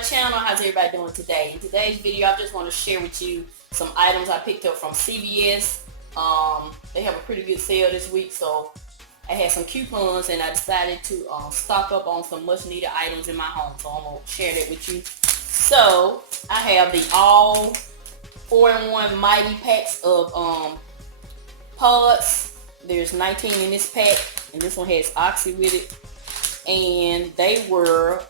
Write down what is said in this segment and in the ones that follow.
Channel. How's everybody doing today? In today's video, I just want to share with you some items I picked up from CVS. They have a pretty good sale this week, so I had some coupons and I decided to stock up on some much needed items in my home. So I'm gonna share that with you. So I have the all 4-in-1 mighty packs of pods. There's 19 in this pack, and this one has oxy with it, and they were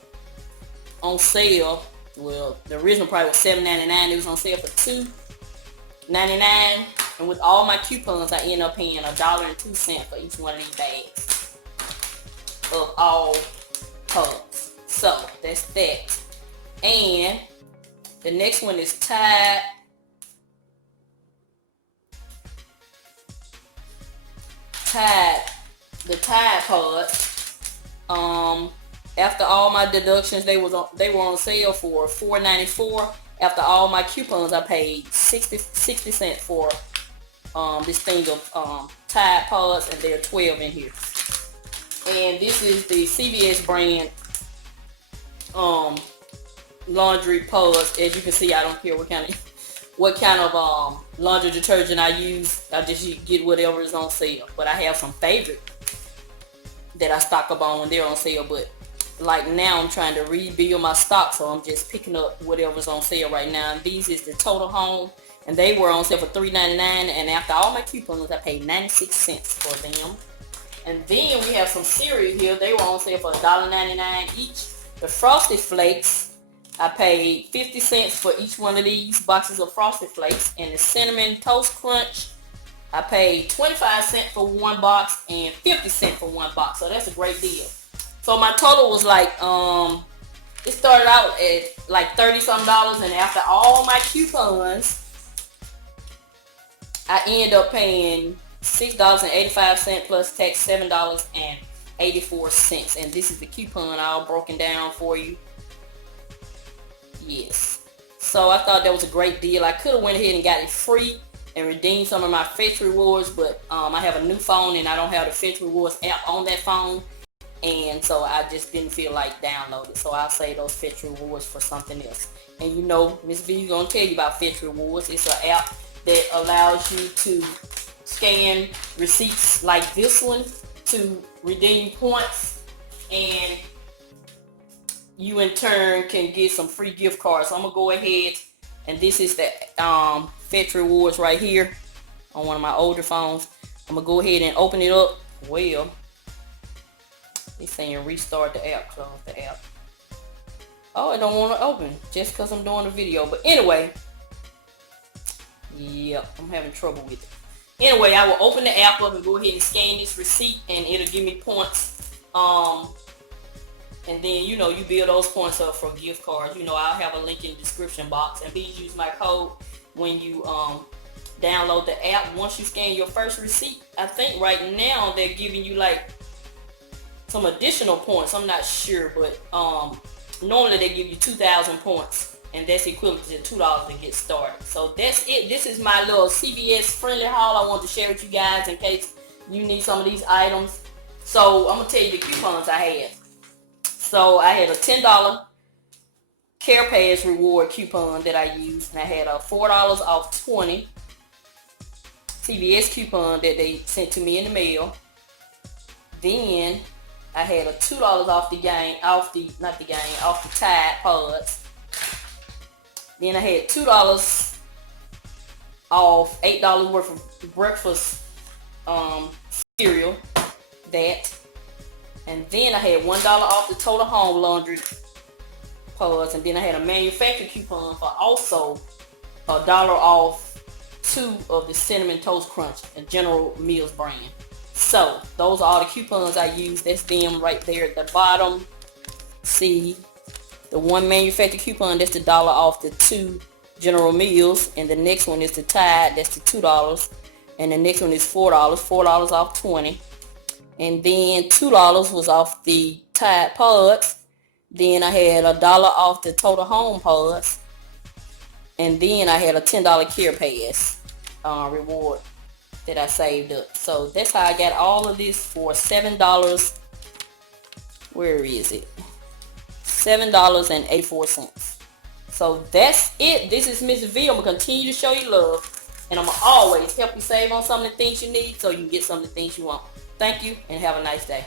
on sale. Well, the original price was $7.99. It was on sale for $2.99, and with all my coupons I end up paying $1.02 for each one of these bags of all pods. So that's that. And the next one is Tide the Tide pods. After all my deductions, they were on sale for $4.94. After all my coupons, I paid 60 cents for this thing of Tide pods, and there are 12 in here. And this is the CVS brand laundry pods. As you can see, I don't care what kind of laundry detergent I use. I just get whatever is on sale. But I have some favorite that I stock up on when they're on sale, but like now I'm trying to rebuild my stock, so I'm just picking up whatever's on sale right now. And these is the Total Home, and they were on sale for $3.99, and after all my coupons I paid 96 cents for them. And then we have some cereal here. They were on sale for $1.99 each. The Frosted Flakes, I paid 50 cents for each one of these boxes of Frosted Flakes. And the Cinnamon Toast Crunch, I paid 25 cents for one box and 50 cents for one box. So that's a great deal. So my total was like, it started out at like 30 something dollars, and after all my coupons, I ended up paying $6.85 plus tax, $7.84. And this is the coupon all broken down for you. Yes. So I thought that was a great deal. I could have went ahead and got it free and redeemed some of my Fetch Rewards, but I have a new phone and I don't have the Fetch Rewards app on that phone. And so I just didn't feel like downloading. So I'll save those Fetch Rewards for something else. And you know, Mrs Vee is going to tell you about Fetch Rewards. It's an app that allows you to scan receipts like this one to redeem points. And you in turn can get some free gift cards. So I'm going to go ahead, and this is the Fetch Rewards right here on one of my older phones. I'm going to go ahead and open it up. Well, it's saying restart the app, close the app. Oh, it don't want to open just because I'm doing a video. But anyway, yep, I'm having trouble with it. Anyway, I will open the app up and go ahead and scan this receipt, and it'll give me points. And then, you know, you build those points up for gift cards. You know, I'll have a link in the description box. And please use my code when you download the app. Once you scan your first receipt, I think right now they're giving you like some additional points. I'm not sure, but normally they give you 2,000 points, and that's equivalent to $2 to get started. So that's it. This is my little CVS friendly haul I want to share with you guys in case you need some of these items. So I'm gonna tell you the coupons I had. So I had a $10 Care Pass reward coupon that I used, and I had a $4 off 20 CVS coupon that they sent to me in the mail. Then I had a $2 off the Tide pods. Then I had $2 off $8 worth of breakfast cereal. That. And then I had $1 off the Total Home laundry pods. And then I had a manufacturer coupon for also $1 off 2 of the Cinnamon Toast Crunch, a General Mills brand. So those are all the coupons I used. That's them right there at the bottom. See, the one manufacturer coupon, that's the $1 off the 2 General Mills, and the next one is the Tide, that's the $2, and the next one is $4 off 20, and then $2 was off the Tide pods. Then I had $1 off the Total Home pods, and then I had a $10 Care Pass reward that I saved up. So that's how I got all of this for $7. Where is it? $7.84. So that's it. This is Mrs Vee. I'm going to continue to show you love. And I'm going to always help you save on some of the things you need so you can get some of the things you want. Thank you and have a nice day.